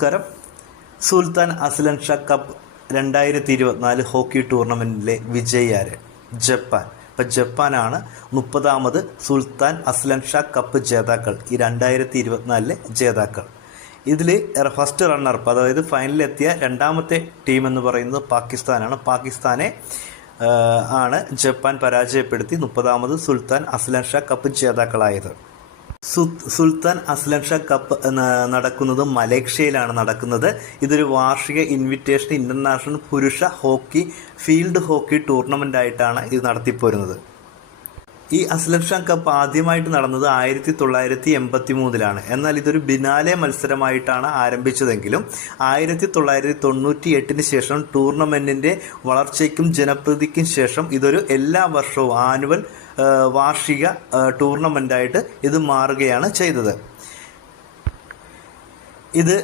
നമസ്കാരം. Sultan Azlan Shah cup 2024 hockey ടൂർണമെൻറ്റിലെ വിജയിയാര്? ജപ്പാൻ. ഇപ്പം ജപ്പാനാണ് 30ാമത് സുൽത്താൻ അസ്ലൻ ഷാ കപ്പ് ജേതാക്കൾ, ഈ 2024 ജേതാക്കൾ. ഇതിൽ ഫസ്റ്റ് റണ്ണറപ്പ്, അതായത് ഫൈനലിലെത്തിയ രണ്ടാമത്തെ ടീം എന്ന് പറയുന്നത് പാകിസ്ഥാനാണ്. പാകിസ്ഥാനെ ആണ് ജപ്പാൻ പരാജയപ്പെടുത്തി 30ാമത് സുൽത്താൻ അസ്ലൻ ഷാ കപ്പ് ജേതാക്കളായത്. സുൽത്താൻ അസ്ലൻ ഷാ കപ്പ് നടക്കുന്നത് മലേഷ്യയിലാണ് നടക്കുന്നത്. ഇതൊരു വാർഷിക ഇൻവിറ്റേഷൻ ഇന്റർനാഷണൽ പുരുഷ ഹോക്കി ഫീൽഡ് ഹോക്കി ടൂർണമെന്റ് ആയിട്ടാണ് ഇത് നടത്തിപ്പോരുന്നത്. ഈ അസ്ലൻ ഷാ കപ്പ് ആദ്യമായിട്ട് നടന്നത് 1983 എന്നാൽ ഇതൊരു ബിനാലെ മത്സരമായിട്ടാണ് ആരംഭിച്ചതെങ്കിലും 1998 ശേഷം ടൂർണമെന്റിന്റെ വളർച്ചയ്ക്കും ജനപ്രീതിക്കും ശേഷം ഇതൊരു എല്ലാ വർഷവും ആനുവൽ വാർഷിക ടൂർണമെന്റായിട്ട് ഇത് മാറുകയാണ് ചെയ്തത്. ഇത്